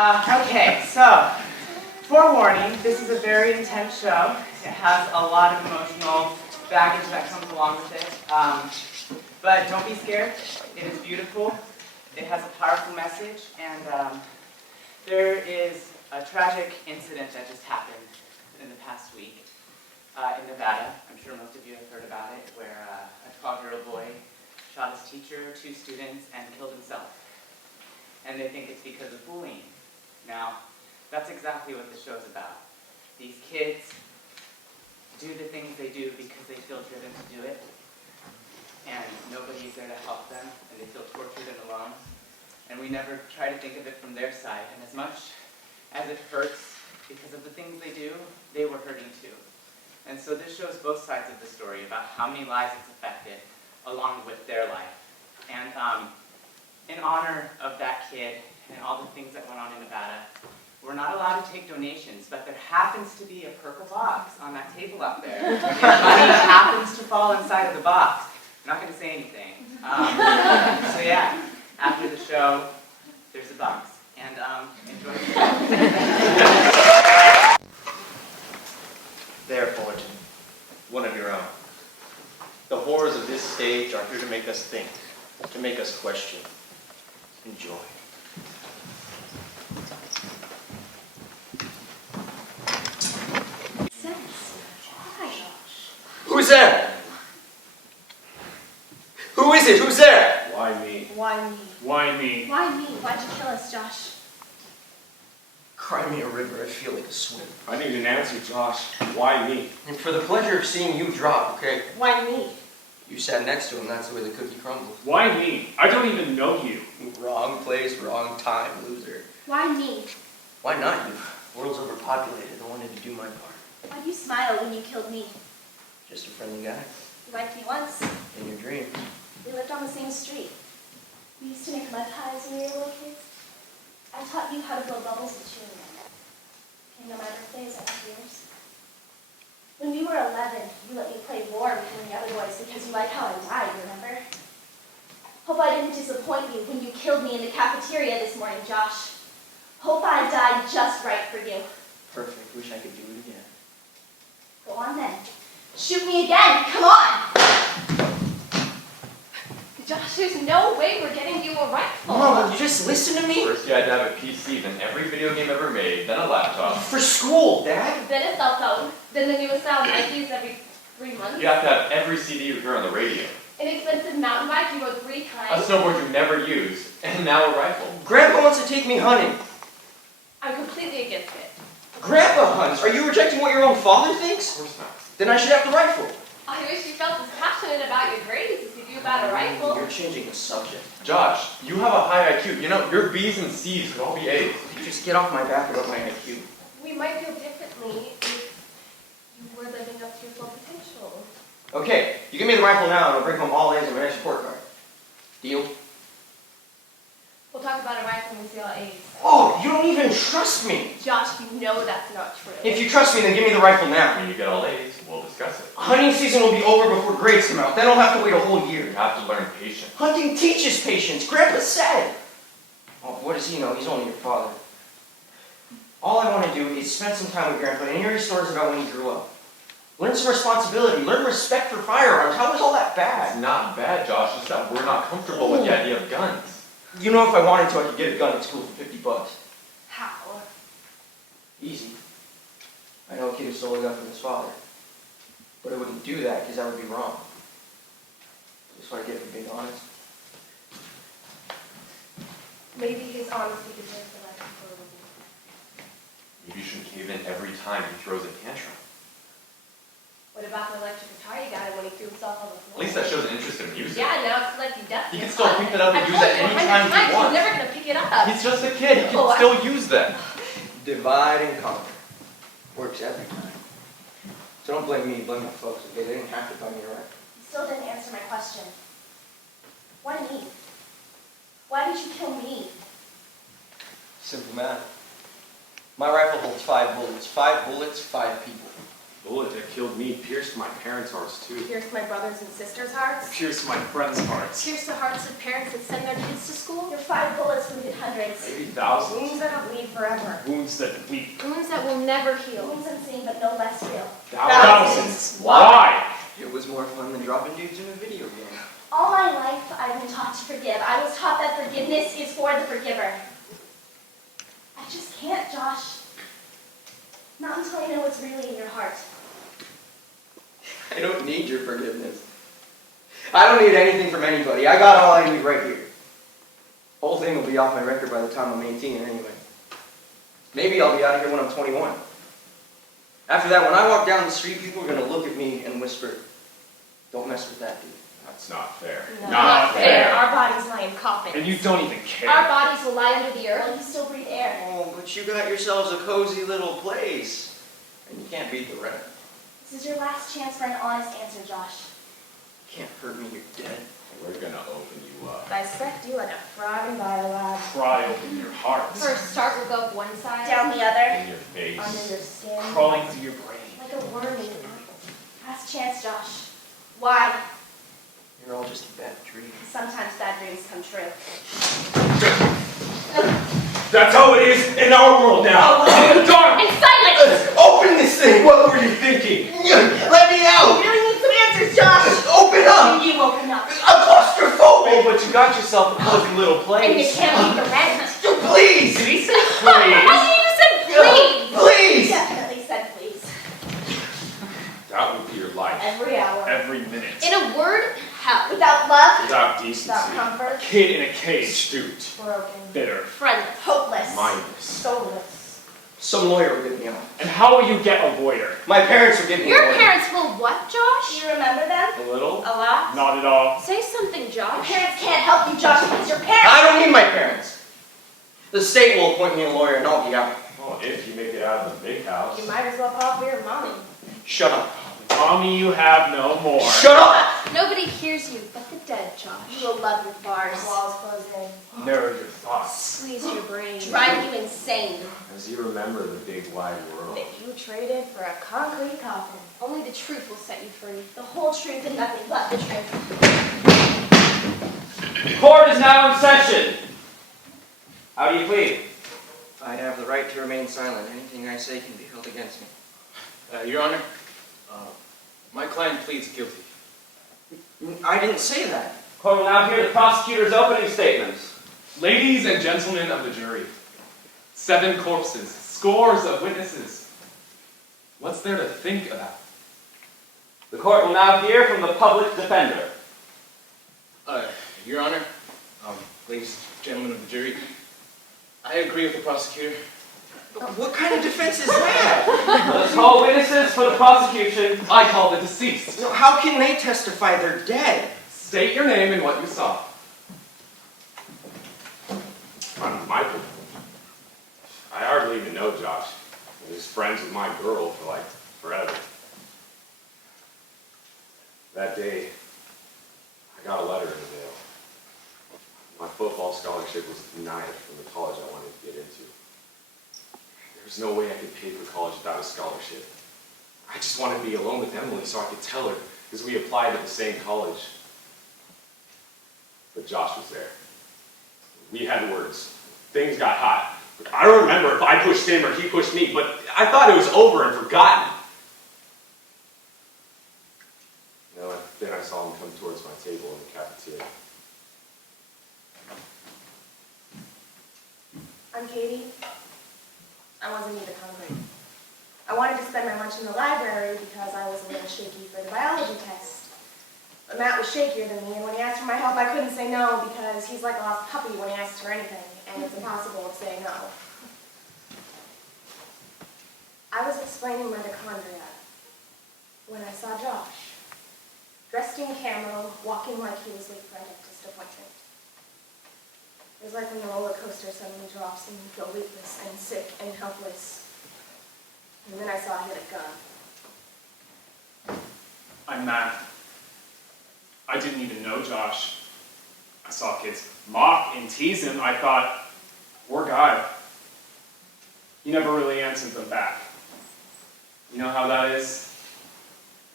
Okay, so, forewarning, this is a very intense show. It has a lot of emotional baggage that comes along with it. But don't be scared. It is beautiful. It has a powerful message, and there is a tragic incident that just happened in the past week in Nevada. I'm sure most of you have heard about it, where a 12-year-old boy shot his teacher, 2 students, and killed himself. And they think it's because of bullying. Now, that's exactly what the show's about. These kids do the things they do because they feel driven to do it, and nobody's there to help them, and they feel tortured and alone. And we never try to think of it from their side. And as much as it hurts because of the things they do, they were hurting too. And so this shows both sides of the story about how many lives it's affected, along with their life. And in honor of that kid and all the things that went on in Nevada, we're not allowed to take donations, but there happens to be a purple box on that table up there. And money happens to fall inside of the box. I'm not going to say anything. So yeah, after the show, there's a box. And enjoy the show. There, Fullerton. One of your own. The horrors of this stage are here to make us think, to make us question. Enjoy. Who's there? Who is it? Who's there? Why me? Why me? Why me? Why me? Why'd you kill us, Josh? Cry me a river, I feel like a swim. I need an answer, Josh. Why me? And for the pleasure of seeing you drop, okay? Why me? You sat next to him, that's the way the cookie crumbled. Why me? I don't even know you. Wrong place, wrong time, loser. Why me? Why not you? World's overpopulated, I wanted to do my part. Why'd you smile when you killed me? Just a friendly guy. You liked me once. In your dream. We lived on the same street. We used to make mud pies when we were little kids. I taught you how to blow bubbles with chewing gum. Came to my birthdays at yours. When we were 11, you let me play war between the other boys because you liked how I died, remember? Hope I didn't disappoint you when you killed me in the cafeteria this morning, Josh. Hope I died just right for you. Perfect, wish I could do it again. Go on then. Shoot me again, come on! Josh, there's no way we're getting you a rifle. Mom, will you just listen to me? First you had to have a PC, then every video game ever made, then a laptop. For school, Dad. Then a cell phone, then the newest style Nikes every 3 months. You have to have every CD you hear on the radio. An expensive mountain bike you rode 3 A times. snowboard you never used, and now a rifle. Grandpa wants to take me hunting. I'm completely against it. Grandpa hunts? Are you rejecting what your own father thinks? Of course not. Then I should have the rifle. I wish you felt as passionate about your grades as you do about a rifle. You're changing the subject. Josh, you have a high IQ. You know, your B's and C's could all be A's. Just get off my back about my IQ. We might feel differently if you were living up to your full potential. Okay, you give me the rifle now and I'll bring home all A's on my next report card. Deal? We'll talk about a rifle when we see all A's. Oh, you don't even trust me. Josh, you know that's not true. If you trust me, then give me the rifle now. When you get all A's, we'll discuss it. Hunting season will be over before grades come out. Then I'll have to wait a whole year. You have to learn patience. Hunting teaches patience. Grandpa said. Oh, what does he know? He's only your father. All I want to do is spend some time with Grandpa and hear his stories about when he grew up. Learn some responsibility. Learn respect for firearms. How is all that It's bad? not bad, Josh. It's that we're not comfortable with the idea of guns. You know, if I wanted to, I could get a gun at school for $50. How? Easy. I know a kid who stole a gun from his father. But I wouldn't do that because that would be wrong. Just want to get for being honest. Maybe his honesty could break the life for a little bit. Maybe you shouldn't cave in every time he throws a tantrum. What about the electric guitar you got him when he threw himself on the floor? At least that shows an interest in music. Yeah, now it's like he does. He can still pick it up and use it anytime he He's wants. never gonna pick it up. He's just a kid. He can Oh, still use that. Divide and conquer. Works every time. So don't blame me, blame my folks, okay? They didn't have to buy me a rifle. You still didn't answer my question. Why me? Why did you kill me? Simple matter. My rifle holds 5 bullets. 5 bullets, 5 people. bullet that killed me pierced my parents' hearts too. Pierced my brothers and sisters' hearts. Pierced my friends' hearts. Pierced the hearts of parents that send their kids to school. Your 5 bullets wounded hundreds. Maybe thousands. Wounds that'll bleed forever. Wounds that bleed. Wounds that will never heal. Wounds unseen, but no less real. Thousands. Why? It was more fun than dropping dudes in a video game. All my life, I've been taught to forgive. I was taught that forgiveness is for the forgiver. I just can't, Josh. Not until you know what's really in your heart. I don't need your forgiveness. I don't need anything from anybody. I got all I need right here. Whole thing will be off my record by the time I'm 18 anyway. Maybe I'll be out of here when I'm 21. After that, when I walk down the street, people are going to look at me and whisper, "Don't mess with that dude." That's not fair. No, Not fair. Our bodies lie in coffins. And you don't even care. Our bodies will lie under the Well, earth. you still breathe air. Oh, but you got yourselves a cozy little place. And you can't beat the rent. This is your last chance for an honest answer, Josh. You can't hurt me, you're dead. We're gonna open you up. Dissect you like a frog in biolab. Pry open your heart. First, start will go up one side. Down the other. In your face. Under your skin. Crawling through your brain. Like a worm in your mouth. Last chance, Josh. Why? You're all just a bad dream. Sometimes bad dreams come true. That's how it is in our world now. Darn! In silence! Open this thing! What were you thinking? Let me You out! really need some answers, Josh. Open up! You open up. I'm claustrophobic! But you got yourself a cozy little And you place. can't beat the rent. Please! Did he say How please? do you say please? Please! Definitely said please. That would be your life. Every hour. Every minute. In a word, hell. Without love, Without decency. without comfort, Kid in a cage. Astute. broken, Bitter. Friendless. hopeless, Mindless. soulless. Some lawyer will get me out. And how will you get a lawyer? My parents will get me Your out. parents will what, Do Josh? you remember them? A little? A lot? Not at all. Say something, Your Josh. parents can't help you, Josh, because your parents. I don't need my parents. The state will appoint me a lawyer and I'll be out. Well, if you make it out of the big house. You might as well call for your mommy. Shut up. Mommy, you have no more. Shut up! Nobody hears you but the dead, Josh. You will love your bars. Walls close in. Narrow your thoughts. Squeeze your brain. Drive you insane. As you remember the big wide world. That you traded for a concrete coffin. Only the truth will set you free. The whole truth and nothing but the truth. Court is now in session. How do you plead? I have the right to remain silent. Anything I say can be held against me. Your Honor, my client pleads guilty. I didn't say that. Court will now hear the prosecutor's opening statements. Ladies and gentlemen of the jury, 7 corpses, scores of witnesses. What's there to think about? The court will now hear from the public defender. Your Honor, ladies and gentlemen of the jury, I agree with the prosecutor. What kind of defense is that? Let's call witnesses for the prosecution. I call the deceased. No, how can they testify they're dead? State your name and what you saw. I'm Michael. I hardly even know Josh. He was friends with my girl for like forever. That day, I got a letter in the mail. My football scholarship was denied from the college I wanted to get into. There was no way I could pay for college without a scholarship. I just wanted to be alone with Emily so I could tell her, because we applied to the same college. But Josh was there. We had words. Things got hot. I don't remember if I pushed him or he pushed me, but I thought it was over and forgotten. You know, then I saw him come towards my table in the cafeteria. I'm Katie. I was in need of concrete. I wanted to spend my lunch in the library because I was a little shaky for the biology test. But Matt was shakier than me, and when he asked for my help, I couldn't say no because he's like a lost puppy when he asks for anything, and it's impossible to say no. I was explaining mitochondria when I saw Josh, dressed in camo, walking like he was late for a dentist appointment. It was like when the roller coaster suddenly drops and you feel weightless and sick and helpless. And then I saw he had a gun. I'm Matt. I didn't even know Josh. I saw kids mock and tease him. I thought, poor guy. He never really answered them back. You know how that is?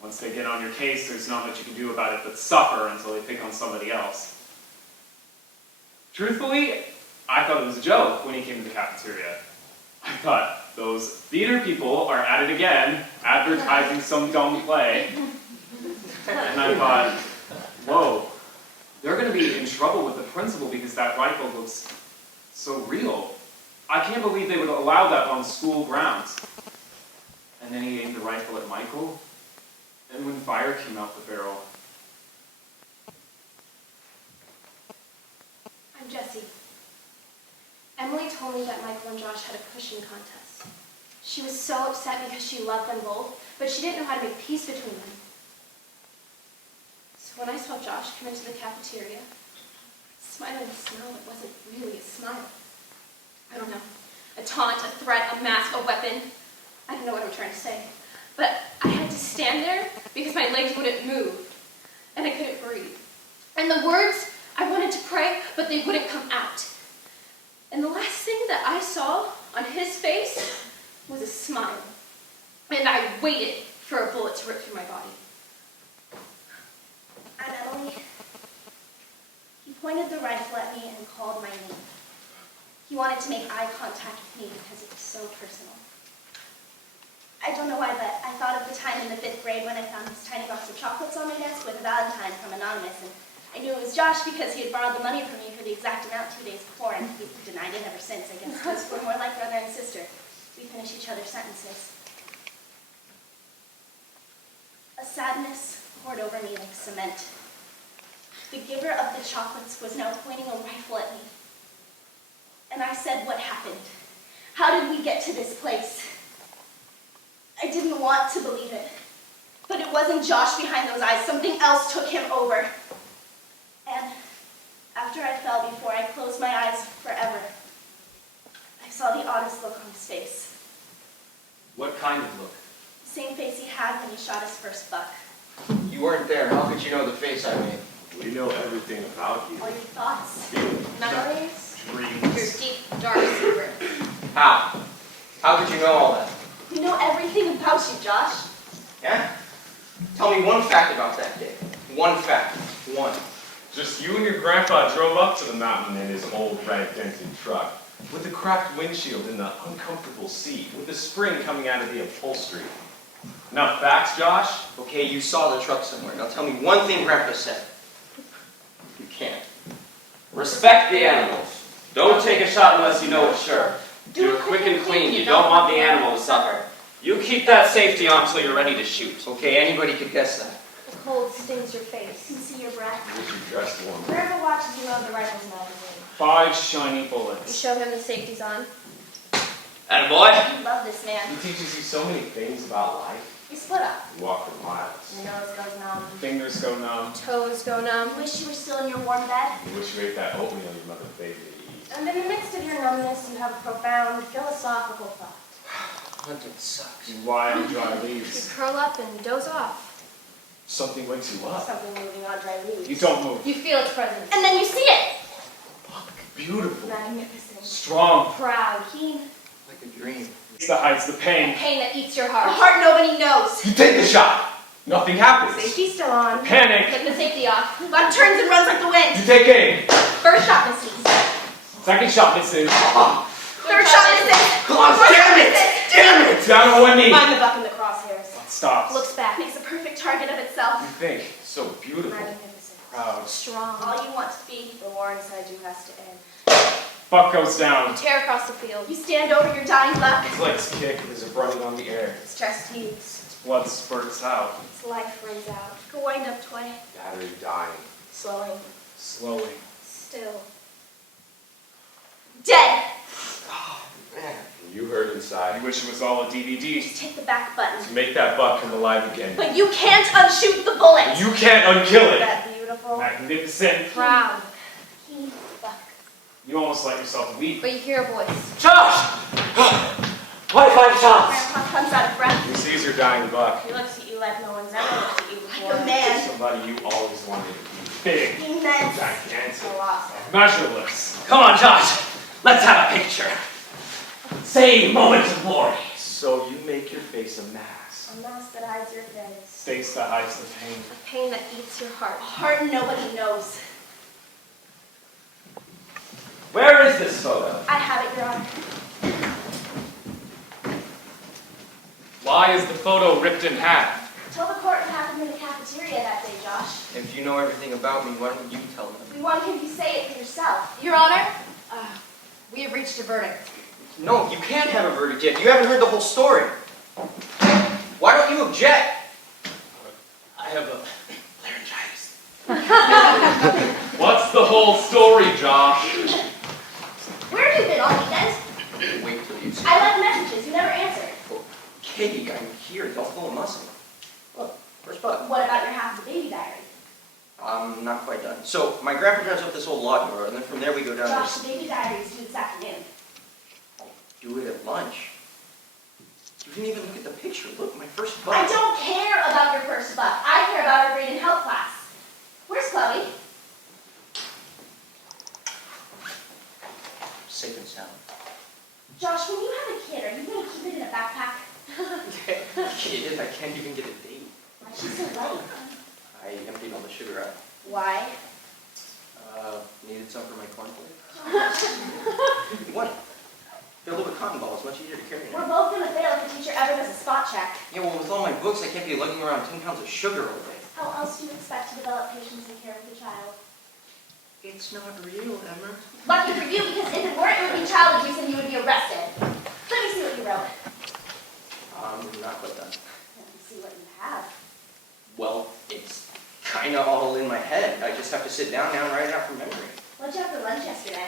Once they get on your case, there's not much you can do about it but suffer until they pick on somebody else. Truthfully, I thought it was a joke when he came to the cafeteria. I thought, those theater people are at it again, advertising some dumb play. And I thought, whoa, they're going to be in trouble with the principal because that rifle looks so real. I can't believe they would allow that on school grounds. And then he aimed the rifle at Michael, and when fire came out the barrel. I'm Jessie. Emily told me that Michael and Josh had a pushing contest. She was so upset because she loved them both, but she didn't know how to make peace between them. So when I saw Josh come into the cafeteria, smiling a smile that wasn't really a smile. I don't know. A taunt, a threat, a mask, a weapon. I don't know what I'm trying to say. But I had to stand there because my legs wouldn't move, and I couldn't breathe. And the words, I wanted to pray, but they wouldn't come out. And the last thing that I saw on his face was a smile. And I waited for a bullet to rip through my body. I'm Emily. He pointed the rifle at me and called my name. He wanted to make eye contact with me because it was so personal. I don't know why, but I thought of the time in the 5th grade when I found this tiny box of chocolates on my desk with a Valentine from Anonymous, and I knew it was Josh because he had borrowed the money from me for the exact amount 2 days before, and he's denied it ever since. I guess because we're more like brother and sister. We finish each other's sentences. A sadness poured over me like cement. The giver of the chocolates was now pointing a rifle at me. And I said, what happened? How did we get to this place? I didn't want to believe it. But it wasn't Josh behind those eyes. Something else took him over. And after I fell, before I closed my eyes forever, I saw the honest look on his face. What kind of look? The same face he had when he shot his first buck. You weren't there. How could you know the face I made? We know everything about you. All your thoughts, memories, your Dreams. deep, dark secret. How? How could you know all that? We know everything about you, Josh. Yeah? Tell me one fact about that day. One fact. One. Just you and your grandpa drove up to the mountain in his old red dented truck, with the cracked windshield in the uncomfortable seat, with the spring coming out of the upholstery. Enough facts, Josh? Okay, you saw the truck somewhere. Now tell me one thing Grandpa said. You can't. Respect the animals. Don't take a shot unless you know it's sure. Do it quick and clean. You don't want the animal to suffer. You keep that safety on until you're ready to shoot. Okay, anybody could guess that. The cold stings your face. You can see your breath. Wish you dressed warm. Grandpa watches you over the rifles magazine. 5 shiny You bullets. show him the safeties on. Attaboy. You love this man. He teaches you so many things about life. You split up. You walk for miles. Your nose goes numb. Fingers go numb. Toes go numb. You wish you were still in your warm bed. You wish you ate that oatmeal your mother baked you to eat. And in the midst of your numbness, you have a profound philosophical thought. Hunting sucks. You lie on dry You leaves. curl up and doze off. Something wakes you up. Something moving on dry leaves. You don't move. You feel its presence. And then you see it. Beautiful. Magnificent. Strong. Proud. Keen. Like a dream. It's the heights, the pain. Pain that eats your A heart. heart nobody knows. You take the shot. Nothing happens. Safety's still on. Panic. Take the safety off. Buck turns and runs like the wind. You take aim. First shot misses. Second shot misses. Third shot misses. Come on, Fourth shot damn it! misses. Damn it! Down on one knee. Find the buck in the crosshairs. Stops. Looks back. Makes a perfect target of itself. You think. So beautiful. Magnificent. Proud. Strong. All you want to be, the war inside you has to end. Buck goes down. Tear across the field. You stand over your dying buck. His legs kick as if running on the air. His chest heaves. His blood spurts out. His life runs out. Like a wind-up toy. Battery dying. Slowing. Slowly. Still. Dead. Man. You heard inside. You wish it was all a DVD. Just hit the back button. To make that buck come alive again. But you can't unshoot the bullet. You can't unkill it. That beautiful, Magnificent. Proud. keen buck. You almost let yourself weep. But you hear a voice. Josh! Why 5 shots? Grandpa comes out of breath. He sees your dying buck. He looks at you like no one's ever looked at you before. Like a man. Somebody you always wanted to be. Big. Immense. Gigantic. Colossal. Measureless. Come on, Josh. Let's have a picture. Say moment of glory. So you make your face a mask. nose. A mask that hides your face. Face that hides the pain. A pain that eats your heart. A heart nobody knows. Where is this photo? I have it, Your Honor. Why is the photo ripped in half? Tell the court what happened in the cafeteria that day, Josh. If you know everything about me, why don't you tell them? We want to have you say it for yourself. Your Honor, we have reached a verdict. No, you can't have a verdict yet. You haven't heard the whole story. Why don't you object? I have a laryngitis. What's the whole story, Josh? Where have you been all weekend? Wait till you see. I left messages. You never answered. Katie, I'm here. Don't pull a muscle. Look, where's Bud? What about your half of the baby diary? I'm not quite done. So, my grandpa drives up this old logging road, and then from there we go down Josh, this... the baby diary is due this afternoon. Do it at lunch. You didn't even look at the picture. Look, my first buck. I don't care about your first buck. I care about our grade in health class. Where's Chloe? Safe and sound. Josh, when you have a kid, are you going to keep it in a backpack? Kid, I can't even get a date. Why is she so late? I emptied all the sugar out. Why? Needed some for my cornflakes. What? Filled it with cotton balls, much easier to carry We're now. both going to fail if the teacher ever does a spot check. Yeah, well, with all my books, I can't be lugging around 10 pounds of sugar all day. How else do you expect to develop patience and care for the child? It's not real, Emma. Lucky for you, because if it weren't, it would be child abuse and you would be arrested. Let me see what you wrote. Not quite done. Let me see what you have. Well, it's kind of all in my head. I just have to sit down now and write it out from memory. What'd you have for lunch yesterday?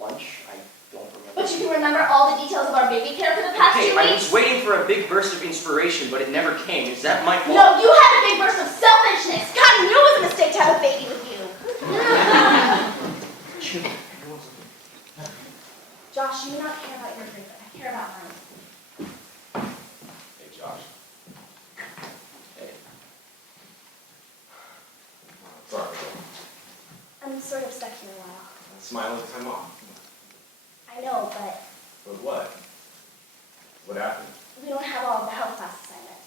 Lunch? I don't remember. But you can remember all the details of our baby care for the past Okay, 2 I weeks? was waiting for a big burst of inspiration, but it never came. Is that my fault? No, you had a big burst of selfishness. God knew it was a mistake to have a baby with you. Josh, you do not care about your grade, but I care about mine. Hey, Josh. Hey. Sorry, bro. I'm sort of stuck here a while. It's my only time off. I know, but But what? What happened? we don't have all of the health class assignment.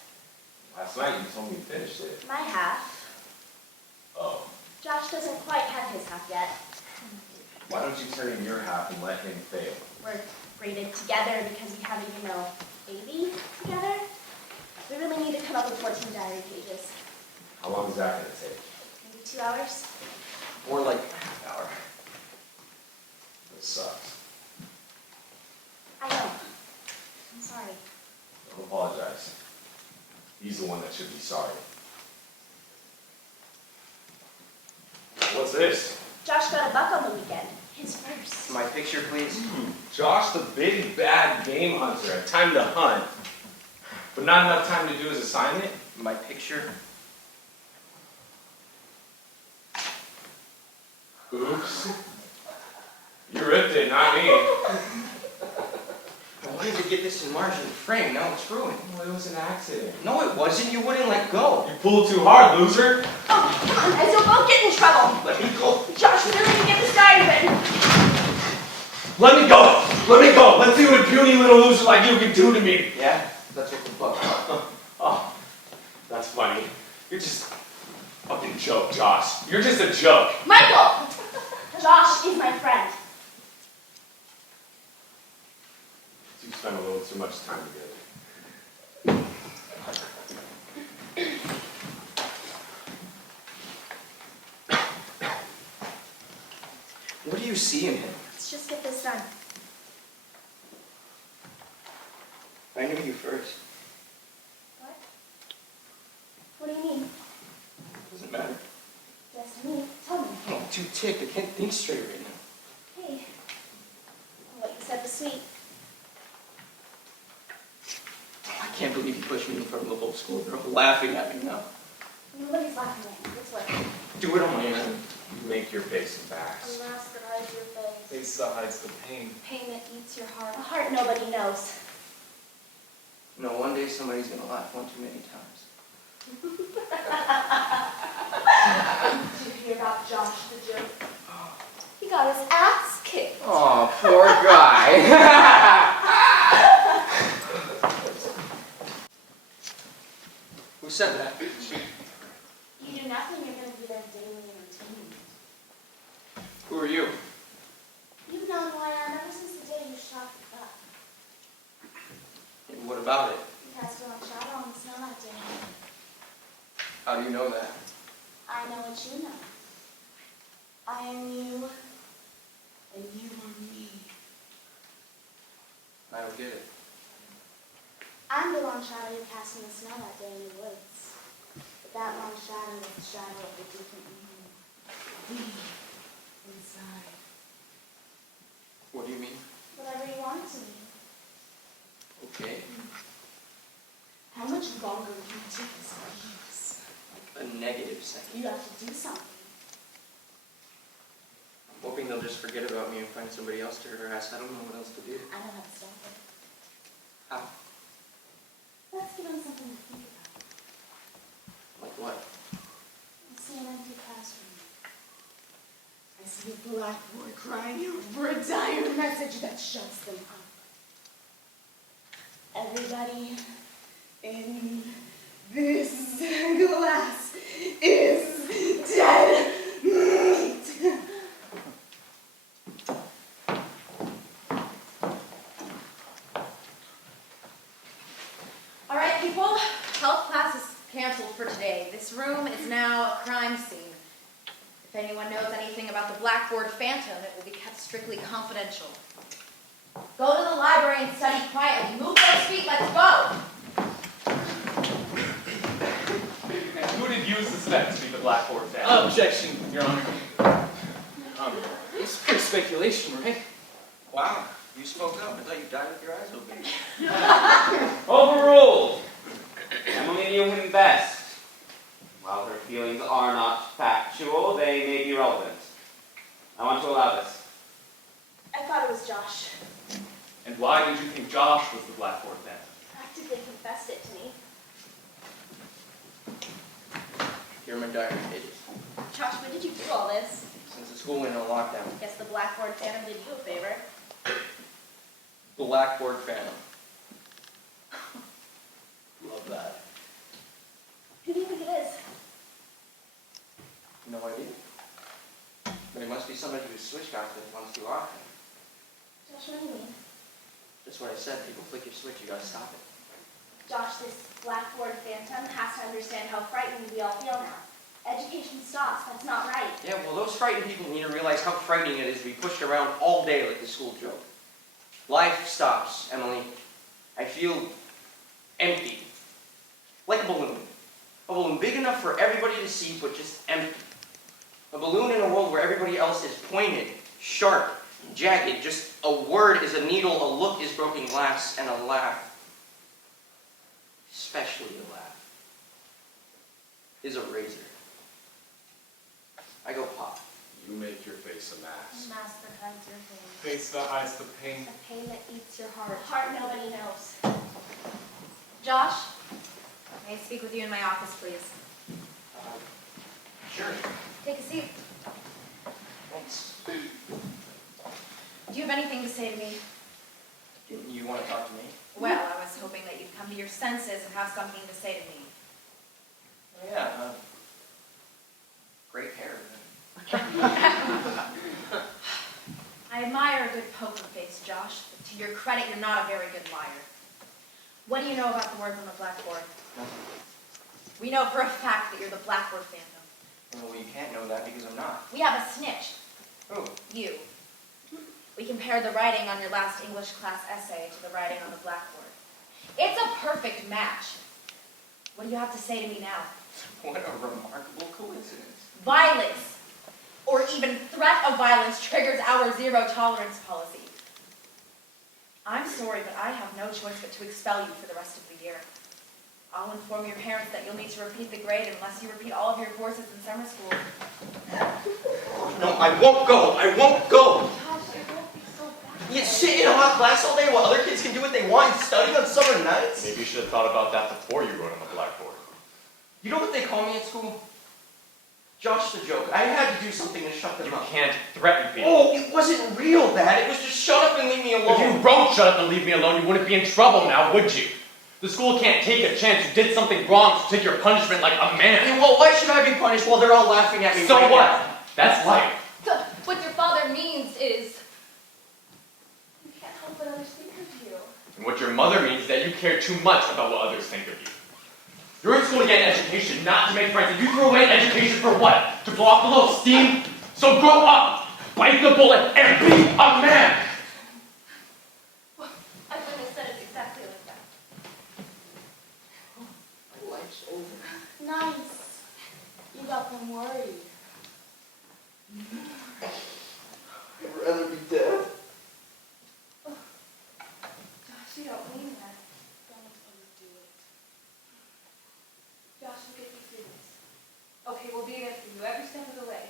Last night you told me you finished it. My half. Oh. Josh doesn't quite have his half yet. Why don't you turn in your half and let him fail? We're graded together because we have a, baby together. We really need to come up with 14 diary pages. How long is that going to take? Maybe 2 hours. More like a half hour. This sucks. I know. I'm sorry. Don't apologize. He's the one that should be sorry. What's this? Josh got a buck on the weekend. His first. My picture, please. Josh, the big bad game hunter, had time to hunt, but not enough time to do his assignment? My picture. Oops. You ripped it, not me. I wanted to get this enlarged in the frame, now it's ruined. Well, it was an accident. No, it wasn't. You wouldn't let go. You pulled too hard, loser. Oh, come on, guys. You'll both get in trouble. Let me go. Josh, we really need to get this diary written. Let me go. Let me go. Let's see what a puny little loser like you can do to me. Yeah, that's what the book. Oh, that's funny. You're just a fucking joke, Josh. You're just a joke. Michael! Josh is my friend. You spend a little too much time together. What do you see in him? Let's just get this done. I knew you first. What? What do you mean? Doesn't matter. Yes, to me. Tell me. I'm too ticked. I can't think straight right now. Hey. What you said was sweet. I can't believe you pushed me in front of the whole school. They're all laughing at me now. Nobody's laughing at you. It's what? Do it on my own. You make your face and backs. A mask that hides your face. Face that hides the pain. Pain that eats your heart. A heart nobody knows. No, one day somebody's gonna laugh one too many times. Did you hear about Josh the jerk? He got his ass kicked. Oh, poor guy. said that? You do nothing, you're going to be their daily entertainment. Who are you? You've known who I am ever since the day you shot the buck. And what about it? You cast a long shadow on the snow that day. How do you know that? I know what you know. I am you, and you are me. I don't get it. I'm the long shadow you cast in the snow that day in the woods. But that long shadow was the shadow of a different you. Deep inside. What do you mean? Whatever you want it to be. Okay. How much longer will you take this abuse? A negative second. You have to do something. I'm hoping they'll just forget about me and find somebody else to harass. I don't know what else to do. I know how to stop it. How? Let's give them something to think about. Like what? I see an empty classroom. I see a blackboard crying out for a dire message that shuts them up. Everybody in this class is dead meat. All right, people, health class is canceled for today. This room is now a crime scene. If anyone knows anything about the Blackboard Phantom, it will be kept strictly confidential. Go to the library and study quietly. Move those feet, let's go! And who did you suspect to be the Blackboard Phantom? Objection, Your Honor. It's pure speculation, right? Wow, you spoke up. I thought you died with your eyes open. Overruled. Emily knew him best. While her feelings are not factual, they may be relevant. I want to allow this. I thought it was Josh. And why did you think Josh was the Blackboard Phantom? Practically confessed it to me. Here are my diary pages. Josh, when did you do all this? Since the school went on lockdown. Guess the Blackboard Phantom did you a favor. Blackboard Phantom. Love that. Who do you think it is? No idea. But it must be somebody whose switch got flipped once too often. Josh, what do you mean? That's what I said. People flick your switch, you gotta stop it. Josh, this Blackboard Phantom has to understand how frightened we all feel now. Education stops. That's not right. Yeah, well, those frightened people need to realize how frightening it is to be pushed around all day like the school joke. Life stops, Emily. I feel empty. Like a balloon. A balloon big enough for everybody to see, but just empty. A balloon in a world where everybody else is pointed, sharp, jagged. Just a word is a needle, a look is broken glass, and a laugh, especially a laugh, is a razor. I go pop. You make your face a mask. Mask that hides your pain. Face that hides the pain. The pain that eats your heart. A heart nobody knows. Josh, may I speak with you in my office, please? Sure. Take a seat. Thanks. Do you have anything to say to me? You want to talk to me? Well, I was hoping that you'd come to your senses and have something to say to me. Oh, yeah. Great hair. I admire a good poker face, Josh, but to your credit, you're not a very good liar. What do you know about the words on the blackboard? Nothing. We know for a fact that you're the Blackboard Phantom. Well, you can't know that because I'm not. We have a snitch. Who? You. We compared the writing on your last English class essay to the writing on the blackboard. It's a perfect match. What do you have to say to me now? What a remarkable coincidence. Violence, or even threat of violence, triggers our zero tolerance policy. I'm sorry, but I have no choice but to expel you for the rest of the year. I'll inform your parents that you'll need to repeat the grade unless you repeat all of your courses in summer school. No, I won't go. I won't go. Gosh, it won't be so bad. You sit in a hot class all day while other kids can do what they want and study on summer nights? Maybe you should have thought about that before you wrote on the blackboard. You know what they call me at school? Josh the joke. I had to do something to shut them You up. can't threaten people. Oh, it wasn't real, Dad. It was just shut up and leave me alone. If you wrote shut up and leave me alone, you wouldn't be in trouble now, would you? The school can't take a chance you did something wrong, so take your punishment like a man. Well, why should I be punished while they're all laughing at me? So right what? now? That's life. What your father means is, You can't help but others think of you. And what your mother means is that you care too much about what others think of you. You're in school to get an education, not to make friends. And you threw away education for what? To blow off a little steam? So grow up, bite the bullet, and be a man! I wouldn't have said it exactly like that. My life's over. Nice. You got them worried. I'd rather be dead. Josh, you don't mean that. Don't overdo it. Josh, we'll get you through this. Okay, we'll be there for you every step of the way.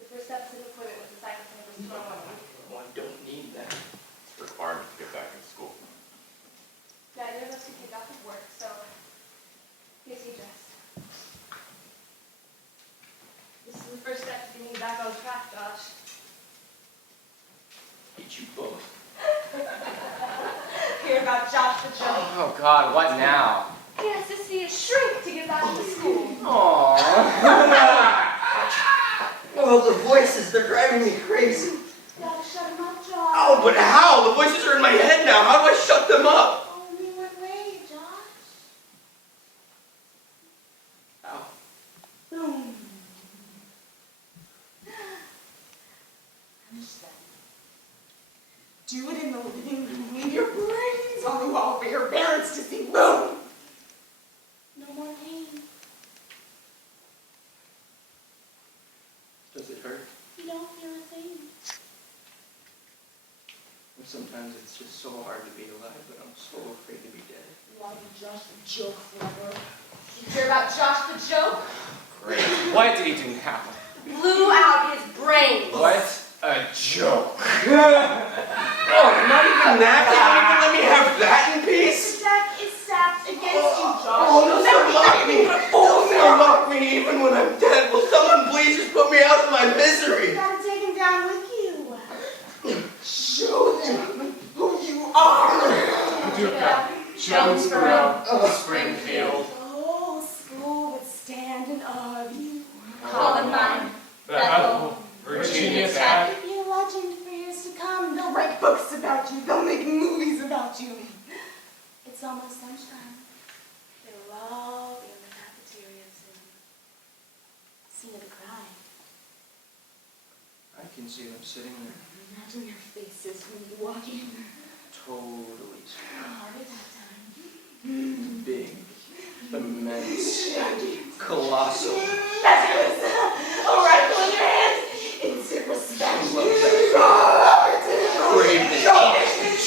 The first step is an appointment with the psychotherapist tomorrow morning. Well, I don't need that. It's a requirement to get back in school. Neither of us can pick up at work, so get you dressed. This is the first step to getting you back on track, Josh. Hate you both. hear about Josh the joke. Oh God, what now? He has to see his shrink to get back to school. Aww. Oh, the voices, they're driving me crazy. Gotta shut him up, Josh. Oh, but how? The voices are in my head now. How do I shut them up? Only one way, Josh. How? Understand. Do it in the living room. Leave your brains on the wall for your parents to see. Boom! No more pain. Does it hurt? You don't feel a thing. Sometimes it's just so hard to be alive, but I'm so afraid to be dead. You want to be Josh the joke forever? You hear about Josh the joke? Great. What did he do now? Blew out his brains. What a joke. Oh, not even that? They don't even let me have that in peace? The deck is stacked against you, Josh. Oh, they'll never lock me. They'll never lock me even when I'm dead. Will someone please just put me out of my misery? You gotta take him down with you. Show them who you are. Jonesboro, Springfield. The whole school would stand in awe of you. Columbine, Bethel, Virginia Tech. You'll be a legend for years to come. They'll write books about you. They'll make movies about you. It's almost lunchtime. They'll all be in the cafeteria soon. See you crying. I can see them sitting there. Imagine your faces when you walk in. Totally Hard at that time. big, immense, colossal. Fabulous. A rifle in your hand. Instant respect. Braveness.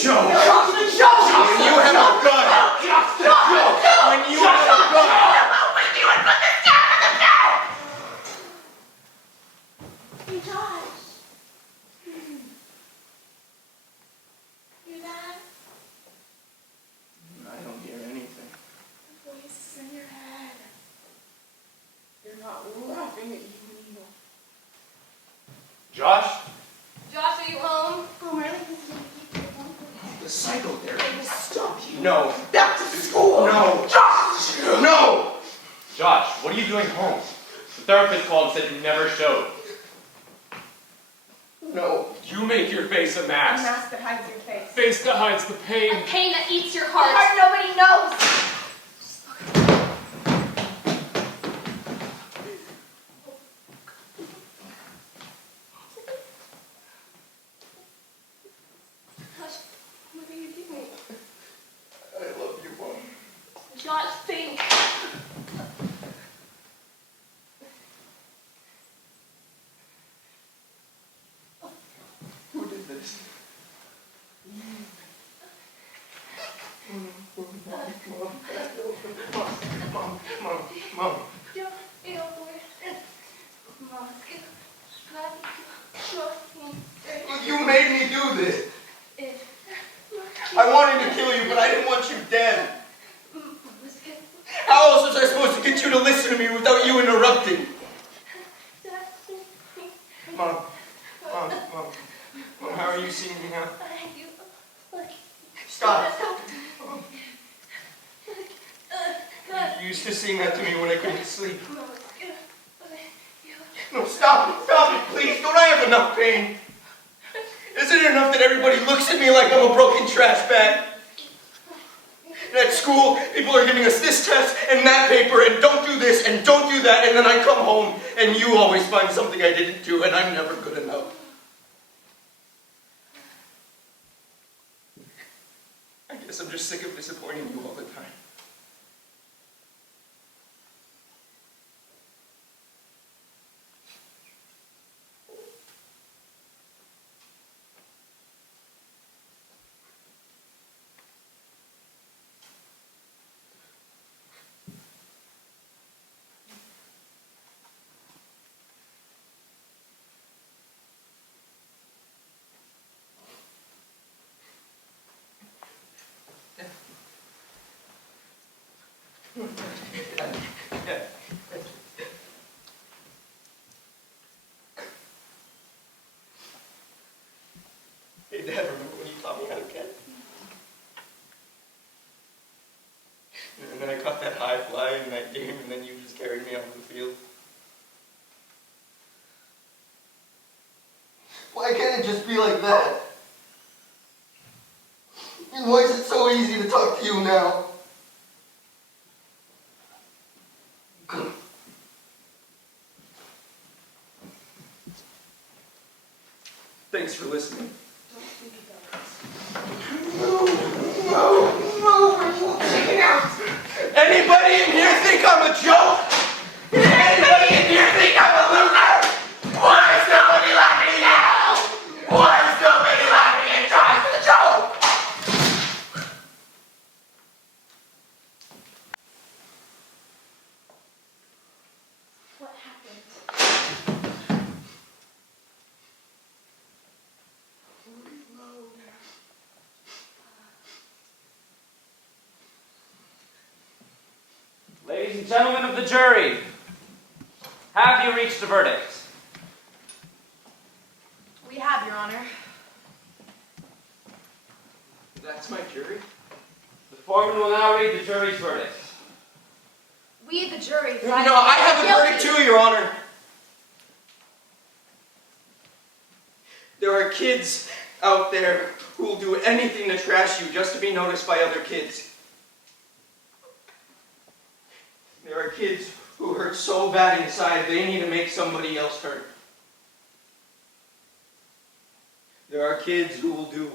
Joe. When you have a gun. When you have a gun. Hey, Josh. Hear that? I don't hear anything. The voices in your head. They're not laughing at you anymore. Josh? Josh, are you home? Oh, really? He's gonna keep you hungry. The psychotherapist. They will stop you. No. Back to school. No. Josh! No! Josh, what are you doing home? The therapist called and said you never showed. No. You make your face a A mask. mask that hides your face. Face that hides the pain. A pain that eats your A heart. heart nobody knows. Josh, what are you doing? I love you, Mom. Josh, think. Who did this? Mom. Yo, Mom, You made me do this. I wanted to kill you, but I didn't want you dead. How else was I supposed to get you to listen to me without you interrupting? Mom, how are you seeing me now? Stop. You used to sing that to me when I couldn't sleep. No, stop it, please. Don't I have enough pain? Isn't it enough that everybody looks at me like I'm a broken trash bag? And at school, people are giving us this test and that paper, and don't do this and don't do that, and then I come home and you always find something I didn't do, and I'm never good enough. I guess I'm just sick of disappointing you all the time. Hey, Dad, remember when you taught me how to catch? And then I caught that high fly in that game, and then you just carried me onto the field. Why can't it just be like that? And why is it so easy to talk to you now? Thanks for listening. Anybody in here think I'm a joke? Anybody in here think I'm a loser? Why is nobody laughing now? Why is nobody laughing and trying for the joke? What happened? Ladies and gentlemen of the jury, have you reached a verdict? We have, Your Honor. That's my jury? The foreman will now read the jury's verdict. We, the jury, No, I have a verdict too, Your Honor. There are kids out there who will do anything to trash you just to be noticed by other kids. There are kids who hurt so bad inside they need to make somebody else hurt. There are kids who will do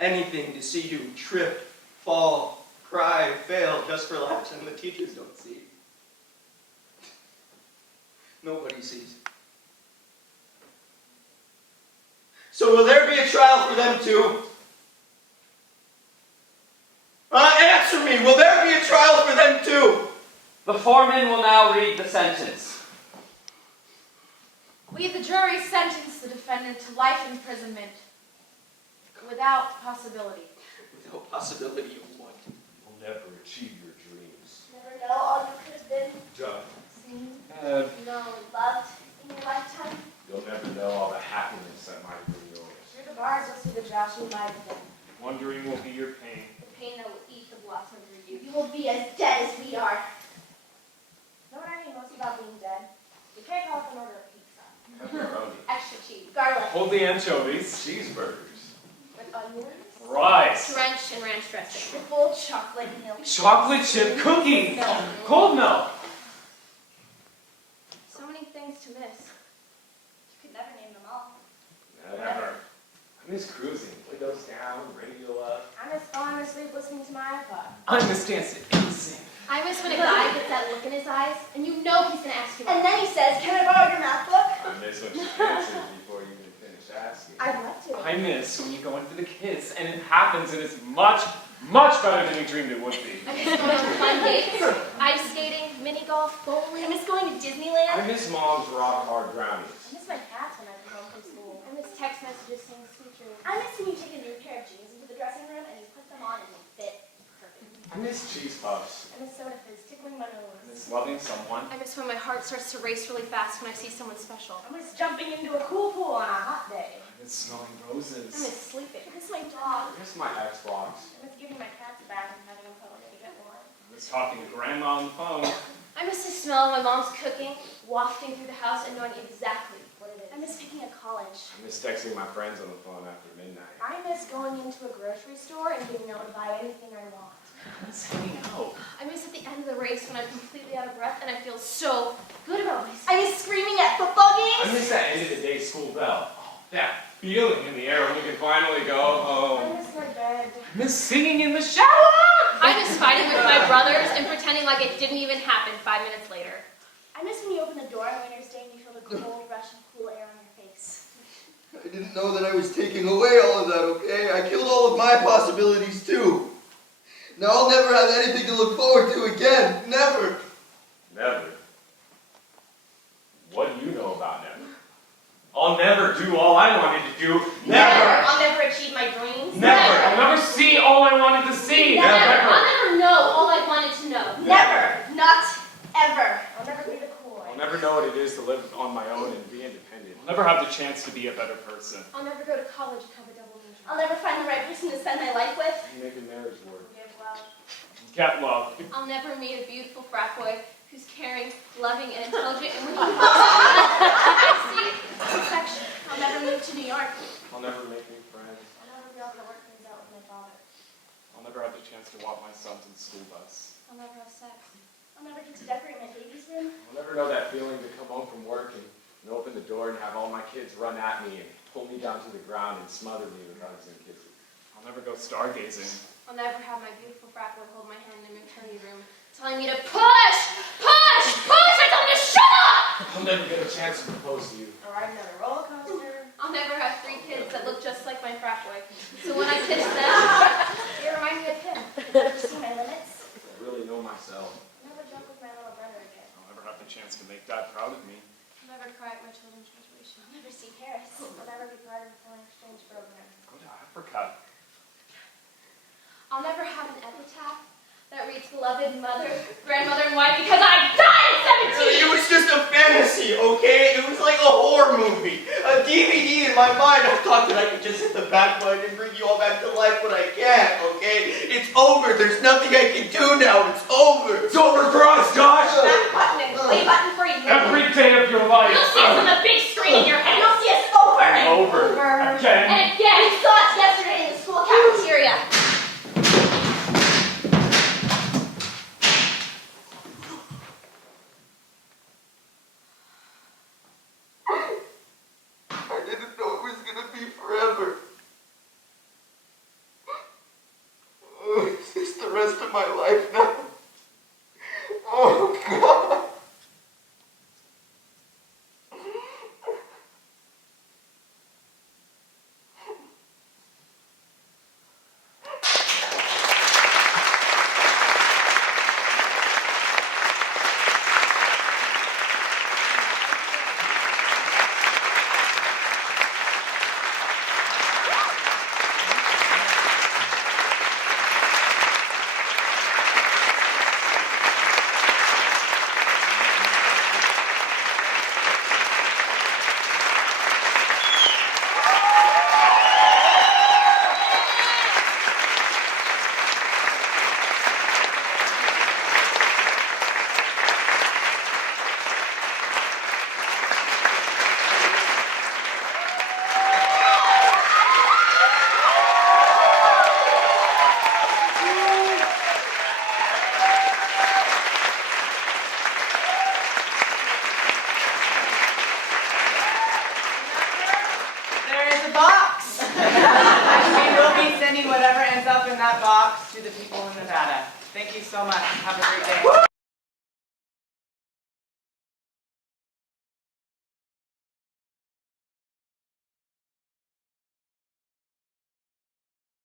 anything to see you trip, fall, cry, fail just for laughs, and the teachers don't see. Nobody sees. So will there be a trial for them too? Answer me, will there be a trial for them too? The foreman will now read the sentence. We, the jury, sentence the defendant to life imprisonment without possibility. Without possibility of what? You'll never achieve your dreams. Never know all you could have been, John, seen, Uh, loved in your lifetime. you'll never know all the happiness that might bring yours. Through the bars, you'll see the Josh you might have been. wondering will be your pain. The pain that will eat the blossom through you. You will be as dead as we are. Know what I hate most about being dead? You can't go off and order a pizza. Pepperoni. Extra cheese, garlic, Hold the anchovies. Cheeseburgers. with onions, Rice. ranch and ranch dressing, with full chocolate milk. Chocolate chip cookies. Cold milk. So many things to miss. You could never name them all. Never. I miss cruising. Windows down, radio up. I miss falling asleep listening to my iPod. I miss dancing and singing. I miss when a guy gets that look in his eyes, and you know he's gonna ask you. And then he says, "Can I borrow your math book?" I miss when she answers before you even finish asking. I'd love to. I miss when you go into the kids and it happens and it's much, much better than you dreamed it would be. I miss going to fun dates, ice skating, mini golf, bowling. I miss going to Disneyland. I miss mom's rock hard brownies. I miss my cats when I come home from school. I miss text messages saying sweet dreams. I miss when you take a new pair of jeans into the dressing room and you put them on and they fit perfectly. I miss cheese puffs. I miss soda fizz tickling my I nose. miss loving someone. I miss when my heart starts to race really fast when I see someone special. I miss jumping into a cool pool on a hot day. I miss smelling I roses. miss sleeping. I miss my dog. I miss my Xbox. I miss giving my cats a bath and having them cuddle me to get warm. I miss talking to Grandma on the phone. I miss the smell of my mom's cooking, wafting through the house and knowing exactly what it is. I miss picking at college. I miss texting my friends on the phone after midnight. I miss going into a grocery store and being able to buy anything I want. I miss hanging out. I miss at the end of the race when I'm completely out of breath and I feel so good about myself. I miss screaming at football I games. miss that end of the day school bell. Oh, that feeling in the air when we can finally go I home. miss my bed. I miss singing in the shower. I miss fighting with my brothers and pretending like it didn't even happen 5 minutes later. I miss when you open the door on Winter's Day and you feel the cold rush of cool air on your face. I didn't know that I was taking away all of that, okay? I killed all of my possibilities too. Now I'll never have anything to look forward to again. Never. Never. What do you know about never? I'll never do all I wanted to do. Never! I'll never achieve my dreams. Never! I'll never see all I wanted to see! Never. I'll never know all I wanted to know. Never. Not ever. I'll never be the cool one. I'll never know what it is to live on my own and be independent. I'll never have the chance to be a better person. I'll never go to college and have a double major. I'll never find the right person to spend my life with. Make a marriage work. Give love. Get love. I'll never meet a beautiful frat boy who's caring, loving, and intelligent and with Affection. I'll never move to New York. I'll never make new friends. I'll never be able to work things out with my father. I'll never have the chance to walk my son to the school bus. I'll never have sex. I'll never get to decorate my baby's room. I'll never know that feeling to come home from work and open the door and have all my kids run at me and pull me down to the ground and smother me with hugs and kisses. I'll never go stargazing. I'll never have my beautiful frat boy hold my hand in the maternity room, telling me to push, push, push. I told him to shut up. I'll never get a chance to propose to you. Or ride another roller coaster. I'll never have 3 kids that look just like my frat boy. So when I kiss them, You remind me of him. Never see my limits. I really know myself. I'll never joke with my little brother again. I'll never have the chance to make Dad proud of me. I'll never cry at my children's graduation. I'll never see Paris. I'll never be part of the foreign exchange program. Go to Africa. I'll never have an epitaph that reads beloved mother, grandmother, and wife because I died at 17! It was just a fantasy, okay? It was like a horror movie. A DVD in my mind. I thought that I could just hit the back button and bring you all back to life, but I can't, okay? It's over. There's nothing I can do now. It's over. It's over for us, Josh! Back button and play button for you. Every day of your life. You'll see us on the big screen in your head. You'll see us over and Over. Again. And again, We saw us yesterday in the school cafeteria. I didn't know it was gonna be forever. Oh, is this the rest of my life now? Oh, God. There is a box. We will be sending whatever ends up in that box to the people in Nevada. Thank you so much. Have a great day.